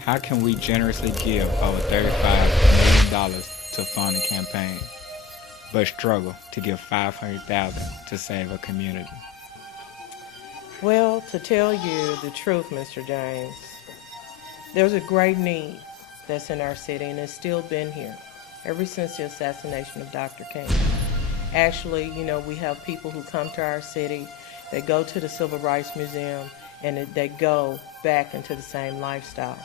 How can we generously give over $35 million to fund a campaign, but struggle to give $500,000 to save a community? Well, to tell you the truth, Mr. James, there's a great need that's in our city, and it's still been here ever since the assassination of Dr. King. Actually, we have people who come to our city, they go to the Civil Rights Museum, and they go back into the same lifestyle.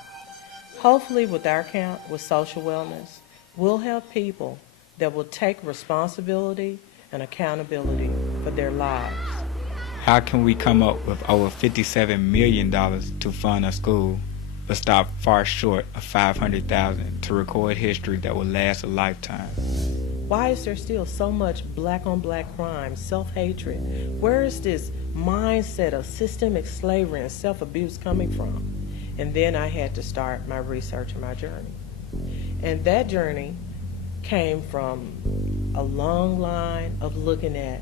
Hopefully, with our camp, with social wellness, we'll have people that will take responsibility and accountability for their lives. How can we come up with over $57 million to fund a school, but stop far short of $500,000 to record history that will last a lifetime? Why is there still so much black-on-black crime, self-hatred? Where is this mindset of systemic slavery and self-abuse coming from? And then I had to start my research and my journey. And that journey came from a long line of looking at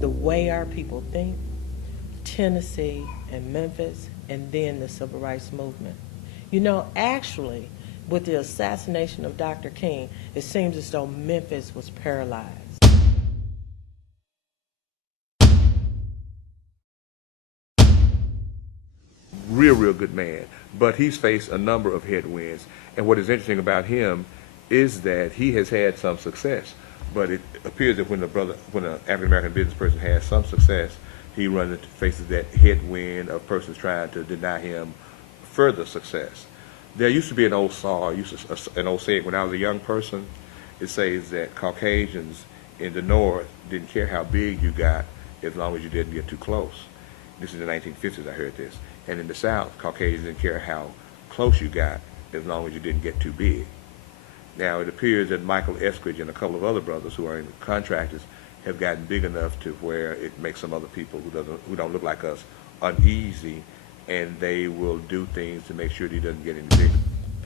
the way our people think, Tennessee and Memphis, and then the Civil Rights Movement. Actually, with the assassination of Dr. King, it seems as though Memphis was paralyzed. Real good man, but he's faced a number of headwinds. And what is interesting about him is that he has had some success, but it appears that when an African-American business person has some success, he faces that headwind of persons trying to deny him further success. There used to be an old saying when I was a young person. It says that Caucasians in the North didn't care how big you got as long as you didn't get too close. This is the 1950s, I heard this. And in the South, Caucasians didn't care how close you got as long as you didn't get too big. Now, it appears that Michael Eskridge and a couple of other brothers who are in contractors have gotten big enough to where it makes some other people who don't look like us uneasy, and they will do things to make sure that he doesn't get any bigger.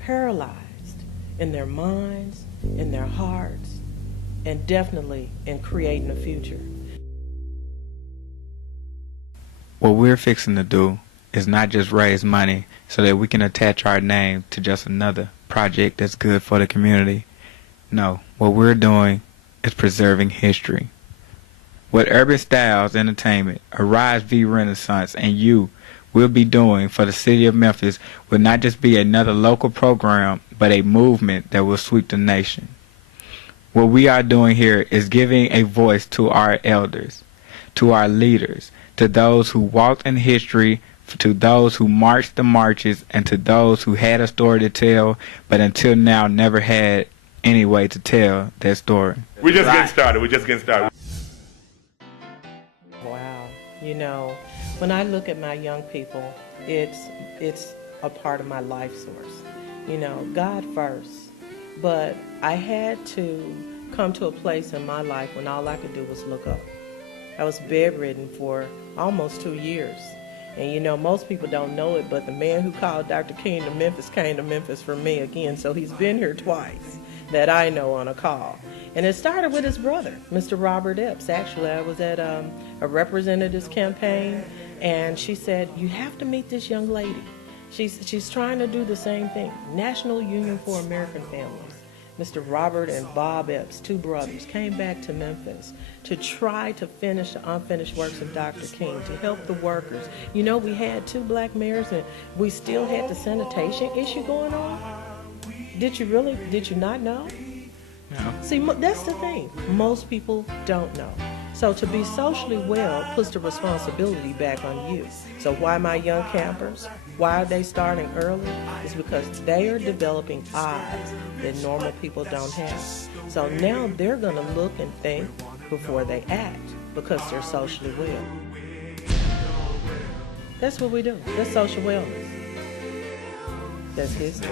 Paralyzed in their minds, in their hearts, and definitely in creating a future. What we're fixing to do is not just raise money so that we can attach our name to just another project that's good for the community. No, what we're doing is preserving history. What Urban Styles Entertainment, Arize V Renaissance, and you will be doing for the city of Memphis will not just be another local program, but a movement that will sweep the nation. What we are doing here is giving a voice to our elders, to our leaders, to those who walked in history, to those who marched the marches, and to those who had a story to tell, but until now never had any way to tell their story. We're just getting started. Wow. When I look at my young people, it's a part of my life source. God first. But I had to come to a place in my life when all I could do was look up. I was bedridden for almost 2 years. And most people don't know it, but the man who called Dr. King to Memphis came to Memphis for me again. So he's been here twice that I know on a call. And it started with his brother, Mr. Robert Epps. Actually, I was at a representative's campaign, and she said, you have to meet this young lady. She's trying to do the same thing. National Union for American Families. Mr. Robert and Bob Epps, two brothers, came back to Memphis to try to finish the unfinished works of Dr. King, to help the workers. We had 2 black mayors, and we still had the sanitation issue going on. Did you not know? No. See, that's the thing. Most people don't know. So to be socially well puts the responsibility back on you. So why my young campers? Why are they starting early? It's because they are developing eyes that normal people don't have. So now they're going to look and think before they act because they're socially well. That's what we do. That's social wellness. That's history.